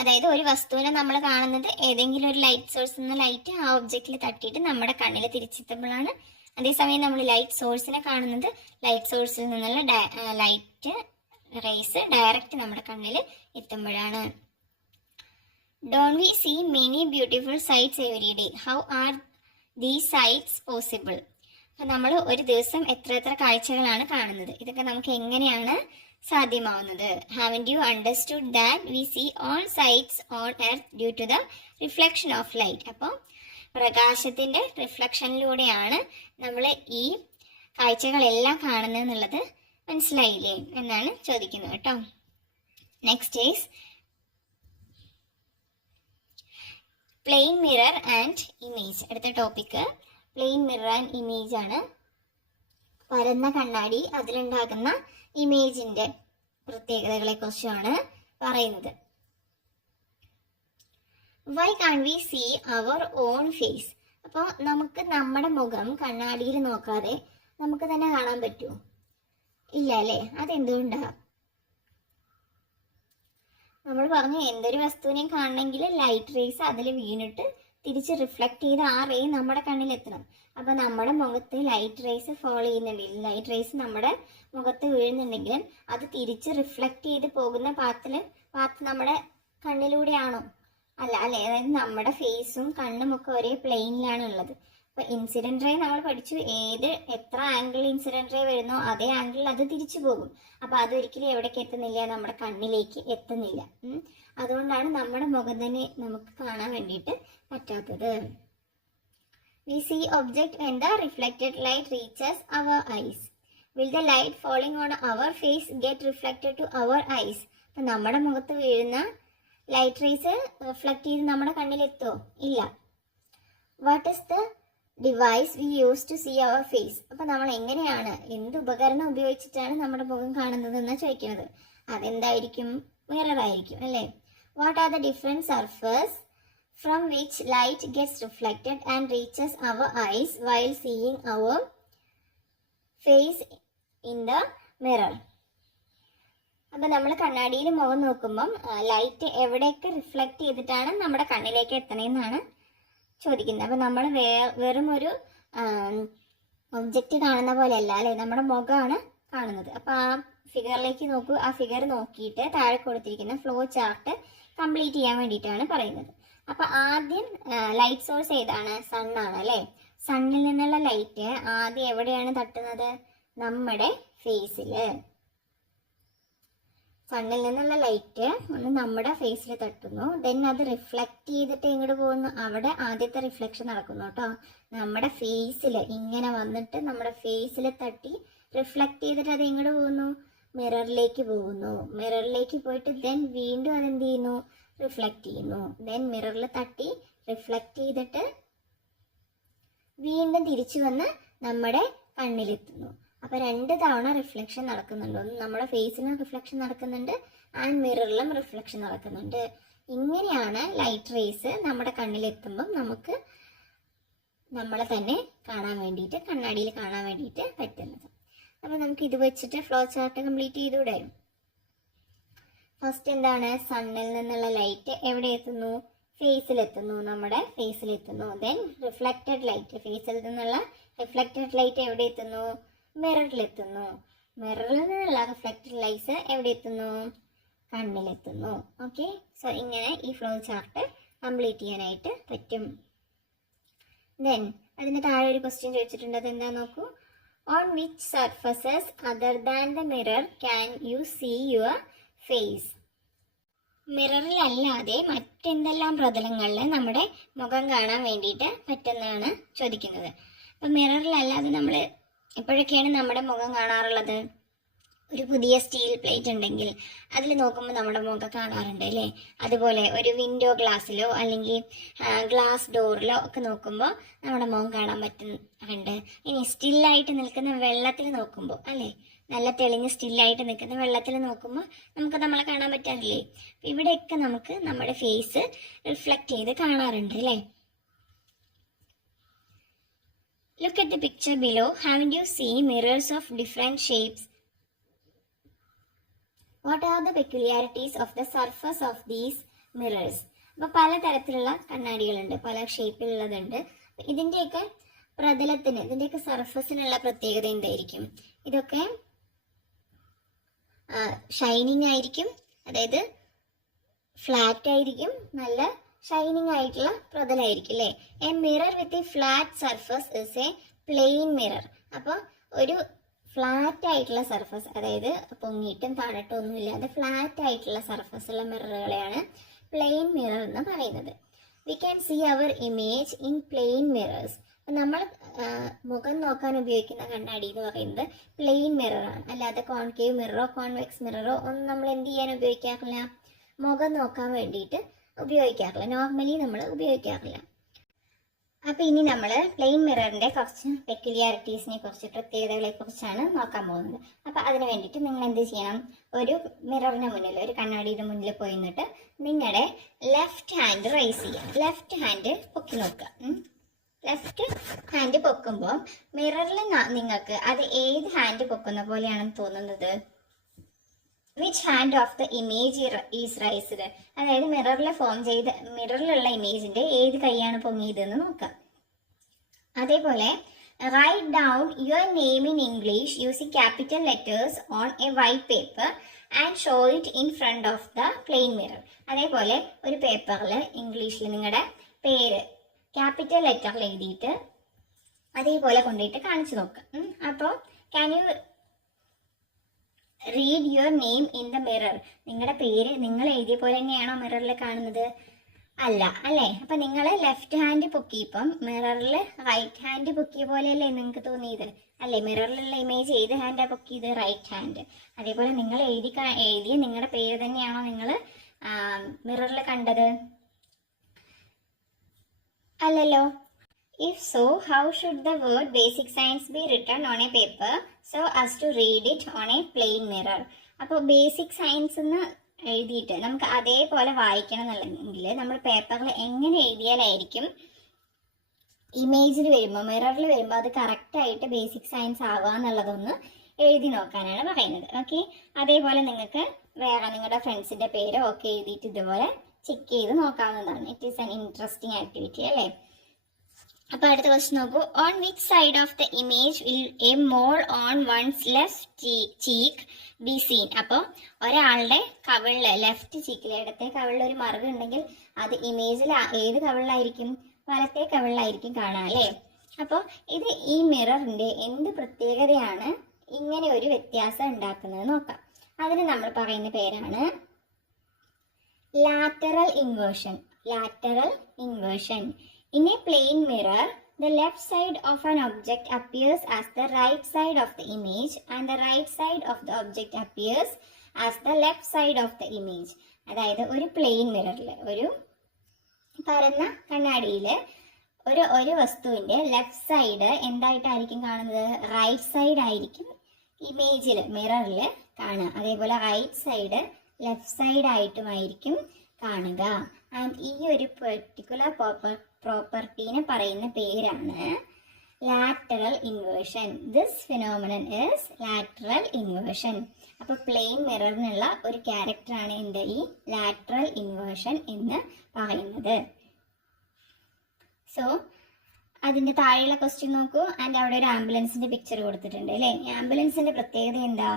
അതായത് ഒരു വസ്തുവിനെ നമ്മൾ കാണുന്നത് ഏതെങ്കിലും ഒരു ലൈറ്റ് സോഴ്സിൽ നിന്ന് ലൈറ്റ് ആ ഒബ്ജക്റ്റിൽ തട്ടിയിട്ട് നമ്മുടെ കണ്ണിൽ തിരിച്ചെത്തുമ്പോഴാണ്. അതേസമയം നമ്മൾ ലൈറ്റ് സോഴ്സിനെ കാണുന്നത് ലൈറ്റ് സോഴ്സിൽ നിന്നുള്ള ലൈറ്റ് റേസ് ഡയറക്റ്റ് നമ്മുടെ കണ്ണിൽ എത്തുമ്പോഴാണ്. Don't we see many beautiful sights every day? How are these sights possible? അപ്പം നമ്മൾ ഒരു ദിവസം എത്ര കാഴ്ചകളാണ് കാണുന്നത്? ഇതൊക്കെ നമുക്ക് എങ്ങനെയാണ് സാധ്യമാവുന്നത്? Haven't you understood that we see all sights on earth due to the reflection of light? അപ്പോൾ പ്രകാശത്തിൻ്റെ റിഫ്ലക്ഷനിലൂടെയാണ് നമ്മൾ ഈ കാഴ്ചകളെല്ലാം കാണുന്നത് എന്നുള്ളത് മനസ്സിലായില്ലേ എന്നാണ് ചോദിക്കുന്നത് കേട്ടോ. Next is plane mirror and image. അടുത്ത topic plane mirror and image ആണ്. പരന്ന കണ്ണാടി, അതിലുണ്ടാകുന്ന ഇമേജിന്റെ പ്രത്യേകതകളെ കുറിച്ചാണ് പറയുന്നത്. Why can we see our own face? അപ്പോൾ നമുക്ക് നമ്മുടെ മുഖം കണ്ണാടിയിൽ നോക്കാതെ നമുക്ക് തന്നെ കാണാൻ പറ്റുമോ? ഇല്ല അല്ലേ? അതെന്തുകൊണ്ടാണ്? നമ്മൾ പറഞ്ഞു എന്തൊരു വസ്തുവിനെയും കാണണമെങ്കിൽ ലൈറ്റ് റേസ് അതിൽ വീണിട്ട് തിരിച്ച് റിഫ്ലക്ട് ചെയ്ത് ആ റേ നമ്മുടെ കണ്ണിലെത്തണം. അപ്പോൾ നമ്മുടെ മുഖത്ത് ലൈറ്റ് റേസ് ഫോൾ ചെയ്യുന്നുണ്ടെങ്കിൽ, ലൈറ്റ് റേസ് നമ്മുടെ മുഖത്ത് വീഴുന്നുണ്ടെങ്കിലും അത് തിരിച്ച് റിഫ്ലക്ട് ചെയ്ത് പോകുന്ന പാത്ത് നമ്മുടെ കണ്ണിലൂടെയാണോ? അല്ല അല്ലേ? അതായത് നമ്മുടെ ഫേസും കണ്ണും ഒക്കെ ഒരേ പ്ലെയിനിലാണ് ഉള്ളത്. അപ്പോൾ ഇൻസിഡന്റ് റേ നമ്മൾ പഠിച്ചു, എത്ര ആംഗിൾ ഇൻസിഡന്റ് റേ വരുന്നോ അതേ ആംഗിളിൽ അത് തിരിച്ചു പോകും. അപ്പോൾ അതൊരിക്കലും എവിടേക്ക് എത്തുന്നില്ല? നമ്മുടെ കണ്ണിലേക്ക് എത്തുന്നില്ല. അതുകൊണ്ടാണ് നമ്മുടെ മുഖം തന്നെ നമുക്ക് കാണാൻ വേണ്ടിയിട്ട് പറ്റാത്തത്. We see object when the reflected light reaches our eyes. Will the light falling on our face get reflected to our eyes? അപ്പം നമ്മുടെ മുഖത്ത് വീഴുന്ന ലൈറ്റ് റേസ് റിഫ്ലക്ട് ചെയ്ത് നമ്മുടെ കണ്ണിലെത്തുമോ? ഇല്ല. What is the device we use to see our face? അപ്പം നമ്മൾ എങ്ങനെയാണ്, എന്ത് ഉപകരണം ഉപയോഗിച്ചിട്ടാണ് നമ്മുടെ മുഖം കാണുന്നത് എന്നാണ് ചോദിക്കുന്നത്. അതെന്തായിരിക്കും? മിറർ ആയിരിക്കും അല്ലേ? What are the different surface from which light gets reflected and reaches our eyes while seeing our face in the mirror? അപ്പം നമ്മൾ കണ്ണാടിയിൽ മുഖം നോക്കുമ്പം ലൈറ്റ് എവിടെയൊക്കെ റിഫ്ലക്റ്റ് ചെയ്തിട്ടാണ് നമ്മുടെ കണ്ണിലേക്ക് എത്തണമെന്നാണ് ചോദിക്കുന്നത്. അപ്പം നമ്മൾ വെറും ഒരു ഒബ്ജക്റ്റ് കാണുന്ന പോലെയല്ല അല്ലേ, നമ്മുടെ മുഖമാണ് കാണുന്നത്. അപ്പോൾ ആ ഫിഗറിലേക്ക് നോക്കൂ. ആ ഫിഗർ നോക്കിയിട്ട് താഴെ കൊടുത്തിരിക്കുന്ന ഫ്ലോ ചാർട്ട് കംപ്ലീറ്റ് ചെയ്യാൻ വേണ്ടിയിട്ടാണ് പറയുന്നത്. അപ്പോൾ ആദ്യം ലൈറ്റ് സോഴ്സ് ഏതാണ്? സണ്ണാണ് അല്ലേ? സണ്ണിൽ നിന്നുള്ള ലൈറ്റ് ആദ്യം എവിടെയാണ് തട്ടുന്നത്? നമ്മുടെ ഫേസിൽ. കണ്ണിൽ നിന്നുള്ള ലൈറ്റ് ഒന്ന് നമ്മുടെ ഫേസിൽ തട്ടുന്നു. ദെൻ അത് റിഫ്ലക്റ്റ് ചെയ്തിട്ട് ഇങ്ങോട്ട് പോകുന്നു. അവിടെ ആദ്യത്തെ റിഫ്ലക്ഷൻ നടക്കുന്നു കേട്ടോ. നമ്മുടെ ഫേസിൽ ഇങ്ങനെ വന്നിട്ട് നമ്മുടെ ഫേസിൽ തട്ടി റിഫ്ലക്റ്റ് ചെയ്തിട്ട് അത് എങ്ങോട്ട് പോകുന്നു? മിററിലേക്ക് പോകുന്നു. മിററിലേക്ക് പോയിട്ട് ദെൻ വീണ്ടും അതെന്ത് ചെയ്യുന്നു? റിഫ്ലക്റ്റ് ചെയ്യുന്നു. ദെൻ മിററിൽ തട്ടി റിഫ്ലക്റ്റ് ചെയ്തിട്ട് വീണ്ടും തിരിച്ചു വന്ന് നമ്മുടെ കണ്ണിലെത്തുന്നു. അപ്പൊ 2 തവണ റിഫ്ലക്ഷൻ നടക്കുന്നുണ്ട്. ഒന്ന് നമ്മുടെ ഫേസിലും റിഫ്ലക്ഷൻ നടക്കുന്നുണ്ട്, ആൻഡ് മിററിലും റിഫ്ലക്ഷൻ നടക്കുന്നുണ്ട്. ഇങ്ങനെയാണ് ലൈറ്റ് റേസ് നമ്മുടെ കണ്ണിലെത്തുമ്പം നമുക്ക് നമ്മളെ തന്നെ കാണാൻ വേണ്ടിയിട്ട്, കണ്ണാടിയിൽ കാണാൻ വേണ്ടിയിട്ട് പറ്റുന്നത്. അപ്പൊ നമുക്ക് ഇത് വെച്ചിട്ട് ഫ്ലോ ചാർട്ട് കംപ്ലീറ്റ് ചെയ്തുകൂടെ? ഫസ്റ്റ് എന്താണ്? സണ്ണിൽ നിന്നുള്ള ലൈറ്റ് എവിടെ എത്തുന്നു? ഫേസിലെത്തുന്നു, നമ്മുടെ ഫേസിലെത്തുന്നു. ദെൻ റിഫ്ലക്റ്റഡ് ലൈറ്റ്, ഫേസിൽ നിന്നുള്ള റിഫ്ലക്റ്റഡ് ലൈറ്റ് എവിടെ എത്തുന്നു? മിററിലെത്തുന്നു. മിററിൽ നിന്നുള്ള റിഫ്ലക്റ്റഡ് ലൈറ്റ്സ് എവിടെ എത്തുന്നു? കണ്ണിലെത്തുന്നു. ഓക്കെ, സോ ഇങ്ങനെ ഈ ഫ്ലോ ചാർട്ട് കംപ്ലീറ്റ് ചെയ്യാനായിട്ട് പറ്റും. ദെൻ അതിന് താഴെ ഒരു ക്വസ്റ്റ്യൻ ചോദിച്ചിട്ടുണ്ട്. അതെന്താ നോക്കൂ. On which surfaces other than the mirror can you see your face? മിററിലല്ലാതെ മറ്റെന്തെല്ലാം പ്രതലങ്ങളിൽ നമ്മുടെ മുഖം കാണാൻ വേണ്ടിയിട്ട് പറ്റുന്നതാണ് ചോദിക്കുന്നത്. അപ്പം മിററിലല്ലാതെ നമ്മൾ എപ്പോഴൊക്കെയാണ് നമ്മുടെ മുഖം കാണാറുള്ളത്? ഒരു പുതിയ സ്റ്റീൽ പ്ലേറ്റ് ഉണ്ടെങ്കിൽ അതിൽ നോക്കുമ്പോൾ നമ്മുടെ മുഖം കാണാറുണ്ട് അല്ലേ? അതുപോലെ ഒരു വിൻഡോ ഗ്ലാസ്സിലോ അല്ലെങ്കിൽ ഗ്ലാസ് ഡോറിലോ ഒക്കെ നോക്കുമ്പോൾ നമ്മുടെ മുഖം കാണാൻ പറ്റുന്നുണ്ട്. ഇനി സ്റ്റില്ലായിട്ട് നിൽക്കുന്ന വെള്ളത്തിൽ നോക്കുമ്പോൾ അല്ലേ, നല്ല തെളിഞ്ഞ് സ്റ്റില്ലായിട്ട് നിൽക്കുന്ന വെള്ളത്തിൽ നോക്കുമ്പോൾ നമുക്ക് നമ്മളെ കാണാൻ പറ്റാറില്ലേ? ഇവിടെയൊക്കെ നമുക്ക് നമ്മുടെ ഫേസ് റിഫ്ലക്റ്റ് ചെയ്ത് കാണാറുണ്ട് അല്ലേ? Look at the picture below. Haven't you seen mirrors of different shapes? What are the peculiarities of the surface of these mirrors? അപ്പോൾ പലതരത്തിലുള്ള കണ്ണാടികളുണ്ട്, പല ഷേപ്പിലുള്ളതുണ്ട്. ഇതിൻ്റെയൊക്കെ പ്രതലത്തിന്, ഇതിൻ്റെയൊക്കെ സർഫസിനുള്ള പ്രത്യേകത എന്തായിരിക്കും? ഇതൊക്കെ ഷൈനിങ് ആയിരിക്കും, അതായത് ഫ്ലാറ്റ് ആയിരിക്കും, നല്ല ഷൈനിങ് ആയിട്ടുള്ള പ്രതലമായിരിക്കും അല്ലേ? A mirror with a flat surface is a plain mirror. അപ്പോൾ ഒരു ഫ്ലാറ്റ് ആയിട്ടുള്ള സർഫസ്, അതായത് പൊങ്ങിയിട്ടും താഴട്ടും ഒന്നും ഇല്ലാതെ ഫ്ലാറ്റ് ആയിട്ടുള്ള സർഫസ് ഉള്ള മിററുകളെയാണ് പ്ലെയിൻ മിറർ എന്ന് പറയുന്നത്. We can see our image in plain mirrors. നമ്മൾ മുഖം നോക്കാൻ ഉപയോഗിക്കുന്ന കണ്ണാടി എന്ന് പറയുന്നത് പ്ലെയിൻ മിററാണ്. അല്ലാതെ കോൺകേവ് മിററോ കോൺവെക്സ് മിററോ ഒന്നും നമ്മൾ എന്ത് ചെയ്യാൻ ഉപയോഗിക്കാറില്ല? മുഖം നോക്കാൻ വേണ്ടിയിട്ട് ഉപയോഗിക്കാറില്ല. നോർമലി നമ്മൾ ഉപയോഗിക്കാറില്ല. അപ്പോൾ ഇനി നമ്മൾ പ്ലെയിൻ മിററിൻ്റെ കുറച്ച് പെക്യുലിയാരിറ്റീസിനെ കുറിച്ച്, പ്രത്യേകതകളെ കുറിച്ചാണ് നോക്കാൻ പോകുന്നത്. അപ്പോൾ അതിന് വേണ്ടിയിട്ട് നിങ്ങൾ എന്ത് ചെയ്യണം? ഒരു മിററിന് മുന്നിൽ, ഒരു കണ്ണാടിയുടെ മുന്നിൽ പോയി നിന്നിട്ട് നിങ്ങളുടെ ലെഫ്റ്റ് ഹാൻഡ് റൈസ് ചെയ്യാം. ലെഫ്റ്റ് ഹാൻഡ് പൊക്കി നോക്കുക. ലെഫ്റ്റ് ഹാൻഡ് പൊക്കുമ്പോൾ മിററിൽ നിങ്ങൾക്ക് അത് ഏത് ഹാൻഡ് പൊക്കുന്ന പോലെയാണെന്ന് തോന്നുന്നത്? Which hand of the image is raised? അതായത് മിററിൽ ഫോം ചെയ്ത, മിററിലുള്ള ഇമേജിന്റെ ഏത് കൈയാണ് പൊങ്ങിയതെന്ന് നോക്കാം. അതേപോലെ write down your name in English using capital letters on a white paper and show it in front of the plain mirror. അതേപോലെ ഒരു പേപ്പറിൽ ഇംഗ്ലീഷിൽ നിങ്ങളുടെ പേര് ക്യാപിറ്റൽ ലെറ്ററിൽ എഴുതിയിട്ട് അതേപോലെ കൊണ്ടുപോയിട്ട് കാണിച്ചു നോക്കാം. അപ്പോൾ can you read your name in the mirror? നിങ്ങളുടെ പേര് നിങ്ങൾ എഴുതിയ പോലെ തന്നെയാണോ മിററിൽ കാണുന്നത്? അല്ല അല്ലേ? അപ്പം നിങ്ങൾ ലെഫ്റ്റ് ഹാൻഡ് പൊക്കിയപ്പം മിററിൽ റൈറ്റ് ഹാൻഡ് പൊക്കിയ പോലെയല്ലേ നിങ്ങൾക്ക് തോന്നിയത് അല്ലേ? മിററിലുള്ള ഇമേജ് ഏത് ഹാൻഡാണ് പൊക്കിയത്? Right hand. അതേപോലെ നിങ്ങൾ എഴുതിയ നിങ്ങളുടെ പേര് തന്നെയാണോ നിങ്ങൾ മിററിൽ കണ്ടത്? അല്ലല്ലോ. If so, how should the word basic science be written on a paper so as to read it on a plain mirror? അപ്പോൾ ബേസിക് സയൻസ് എന്ന് എഴുതിയിട്ട് നമുക്ക് അതേപോലെ വായിക്കണം എന്നുണ്ടെങ്കിൽ നമ്മൾ പേപ്പറിൽ എങ്ങനെ എഴുതിയാലായിരിക്കും ഇമേജിൽ വരുമ്പോൾ, മിററിൽ വരുമ്പോൾ അത് കറക്റ്റായിട്ട് ബേസിക് സയൻസ് ആവുക എന്നുള്ളതൊന്ന് എഴുതി നോക്കാനാണ് പറയുന്നത്. ഓക്കെ, അതേപോലെ നിങ്ങൾക്ക് വേറെ നിങ്ങളുടെ ഫ്രണ്ട്സിൻ്റെ പേരോ ഒക്കെ എഴുതിയിട്ട് ഇതുപോലെ ചെക്ക് ചെയ്ത് നോക്കാവുന്നതാണ്. It is an interesting activity അല്ലേ? അപ്പോൾ അടുത്ത ക്വസ്റ്റ്യൻ നോക്കൂ. On which side of the image will a mole on one's left cheek be seen? അപ്പോൾ ഒരാളുടെ കവിളിൽ, ലെഫ്റ്റ് ചീക്കിൽ, ഇടത്തെ കവിളിൽ ഒരു മറുക ഉണ്ടെങ്കിൽ അത് ഇമേജിൽ ഏത് കവിളിലായിരിക്കും? വലത്തെ കവിളിലായിരിക്കും കാണാം അല്ലേ? അപ്പോൾ ഇത് ഈ മിററിൻ്റെ എന്ത് പ്രത്യേകതയാണ് ഇങ്ങനെ ഒരു വ്യത്യാസം ഉണ്ടാക്കുന്നത് നോക്കാം. അതിന് നമ്മൾ പറയുന്ന പേരാണ് lateral inversion. Lateral inversion. In a plane mirror, the left side of an object appears as the right side of the image and the right side of the object appears as the left side of the image. അതായത് ഒരു plain മിററിൽ, ഒരു പരന്ന കണ്ണാടിയിൽ ഒരു വസ്തുവിൻ്റെ left side എന്തായിട്ടായിരിക്കും കാണുന്നത്? Right side ആയിരിക്കും ഇമേജിൽ, മിററിൽ കാണുക. അതേപോലെ റൈറ്റ് സൈഡ് ലെഫ്റ്റ് സൈഡ് ആയിട്ടുമായിരിക്കും കാണുക. ആൻഡ് ഈ ഒരു പെർട്ടിക്കുലർ പ്രോപ്പർട്ടീനെ പറയുന്ന പേരാണ് lateral inversion. This phenomenon is lateral inversion. അപ്പോൾ പ്ലെയിൻ മിററിനുള്ള ഒരു ക്യാരക്ടറാണ് എന്ത്? ഈ ലാറ്ററൽ ഇൻവേർഷൻ എന്ന് പറയുന്നത്. സോ അതിൻ്റെ താഴെയുള്ള ക്വസ്റ്റ്യൻ നോക്കൂ. ആൻഡ് അവിടെ ഒരു ആംബുലൻസിൻ്റെ പിക്ചർ കൊടുത്തിട്ടുണ്ട് അല്ലേ? ആംബുലൻസിൻ്റെ പ്രത്യേകത എന്താ?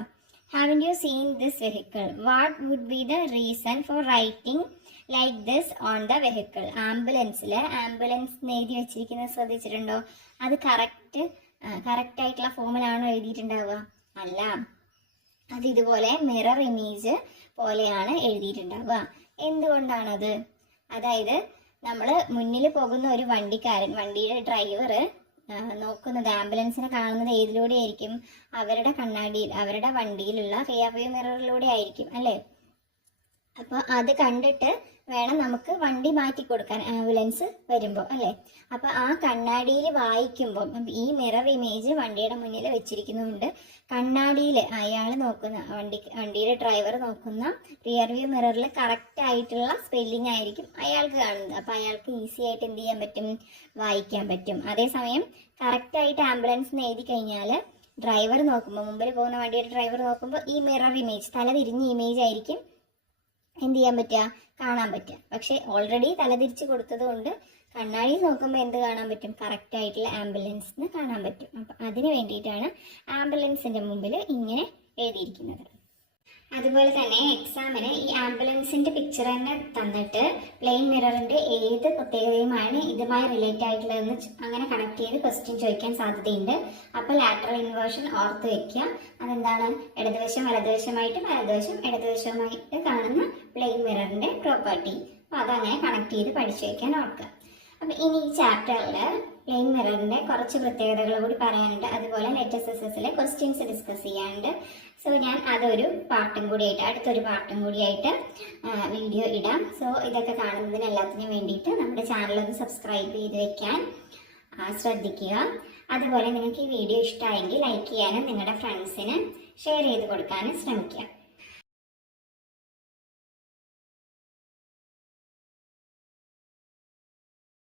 Haven't you seen this vehicle? What would be the reason for writing like this on the vehicle? ആംബുലൻസിൽ ആംബുലൻസ് എഴുതി വെച്ചിരിക്കുന്നത് ശ്രദ്ധിച്ചിട്ടുണ്ടോ? അത് കറക്റ്റ് ആയിട്ടുള്ള ഫോമിലാണോ എഴുതിയിട്ടുണ്ടാവുക? അല്ല, അത് ഇതുപോലെ മിറർ ഇമേജ് പോലെയാണ് എഴുതിയിട്ടുണ്ടാവുക. എന്തുകൊണ്ടാണത്? അതായത് നമ്മൾ മുന്നിൽ പോകുന്ന ഒരു വണ്ടിക്കാരൻ, വണ്ടിയുടെ ഡ്രൈവർ നോക്കുന്നത്, ആംബുലൻസിനെ കാണുന്നത് ഏതിലൂടെ ആയിരിക്കും? അവരുടെ കണ്ണാടിയിൽ, അവരുടെ വണ്ടിയിലുള്ള റിയർ വ്യൂ മിററിലൂടെ ആയിരിക്കും അല്ലേ? അപ്പോൾ അത് കണ്ടിട്ട് വേണം നമുക്ക് വണ്ടി മാറ്റി കൊടുക്കാൻ ആംബുലൻസ് വരുമ്പോൾ അല്ലേ? അപ്പോൾ ആ കണ്ണാടിയിൽ വായിക്കുമ്പോൾ ഈ മിറർ ഇമേജ് വണ്ടിയുടെ മുന്നിൽ വെച്ചിരിക്കുന്നുണ്ട്. കണ്ണാടിയിൽ അയാൾ നോക്കുന്ന, വണ്ടിയുടെ ഡ്രൈവർ നോക്കുന്ന റിയർ വ്യൂ മിററിൽ കറക്റ്റ് ആയിട്ടുള്ള സ്പെല്ലിംഗ് ആയിരിക്കും അയാൾക്ക് കാണുന്നത്. അപ്പോൾ അയാൾക്ക് ഈസി ആയിട്ട് എന്ത് ചെയ്യാൻ പറ്റും? വായിക്കാൻ പറ്റും. അതേസമയം കറക്റ്റായിട്ട് ആംബുലൻസ് എഴുതി കഴിഞ്ഞാൽ ഡ്രൈവർ നോക്കുമ്പോൾ, മുമ്പിൽ പോകുന്ന വണ്ടിയുടെ ഡ്രൈവർ നോക്കുമ്പോൾ ഈ മിറർ ഇമേജ്, തല തിരിഞ്ഞ ഇമേജ് ആയിരിക്കും എന്ത് ചെയ്യാൻ പറ്റുക? കാണാൻ പറ്റുക. പക്ഷേ ഓൾറെഡി തലതിരിച്ച് കൊടുത്തത് കൊണ്ട് കണ്ണാടിയിൽ നോക്കുമ്പോൾ എന്ത് കാണാൻ പറ്റും? കറക്റ്റ് ആയിട്ടുള്ള ആംബുലൻസിന് കാണാൻ പറ്റും. അപ്പം അതിന് വേണ്ടിയിട്ടാണ് ആംബുലൻസിൻ്റെ മുമ്പിൽ ഇങ്ങനെ എഴുതിയിരിക്കുന്നത്. അതുപോലെ തന്നെ എക്സാമിന് ഈ ആംബുലൻസിൻ്റെ പിക്ചർ തന്നെ തന്നിട്ട് പ്ലെയിൻ മിററിൻ്റെ ഏത് പ്രത്യേകതയുമാണ് ഇതുമായി റിലേറ്റ് ആയിട്ടുള്ളതെന്ന് അങ്ങനെ കണക്ട് ചെയ്ത് ക്വസ്റ്റ്യൻ ചോദിക്കാൻ സാധ്യതയുണ്ട്. അപ്പോൾ ലാറ്ററൽ ഇൻവേർഷൻ ഓർത്ത് വെക്കുക. അതെന്താണ്? ഇടതുവശം വലതുവശമായിട്ട്, വലതുവശം ഇടതുവശവുമായിട്ട് കാണുന്ന പ്ലെയിൻ മിററിൻ്റെ പ്രോപ്പർട്ടി. അപ്പോൾ അതങ്ങനെ കണക്ട് ചെയ്ത് പഠിച്ചു വയ്ക്കാൻ ഓർക്കുക. അപ്പം ഇനി ഈ ചാപ്റ്ററിൽ പ്ലെയിൻ മിററിൻ്റെ കുറച്ച് പ്രത്യേകതകൾ കൂടി പറയാനുണ്ട്. അതുപോലെ നെറ്റ് എസ്എസ്എസിലെ ക്വസ്റ്റ്യൻസ് ഡിസ്കസ് ചെയ്യാനുണ്ട്. സോ ഞാൻ അതൊരു പാർട്ടും കൂടിയായിട്ട്, അടുത്തൊരു പാർട്ടും കൂടിയായിട്ട് വീഡിയോ ഇടാം. സോ ഇതൊക്കെ കാണുന്നതിന് എല്ലാത്തിനും വേണ്ടിയിട്ട് നമ്മുടെ ചാനലൊന്ന് സബ്സ്ക്രൈബ് ചെയ്ത് വെക്കാൻ ശ്രദ്ധിക്കുക. അതുപോലെ നിങ്ങൾക്ക് ഈ വീഡിയോ ഇഷ്ടമായെങ്കിൽ ലൈക്ക് ചെയ്യാനും നിങ്ങളുടെ ഫ്രണ്ട്സിന് ഷെയർ ചെയ്ത് കൊടുക്കാനും ശ്രമിക്കുക.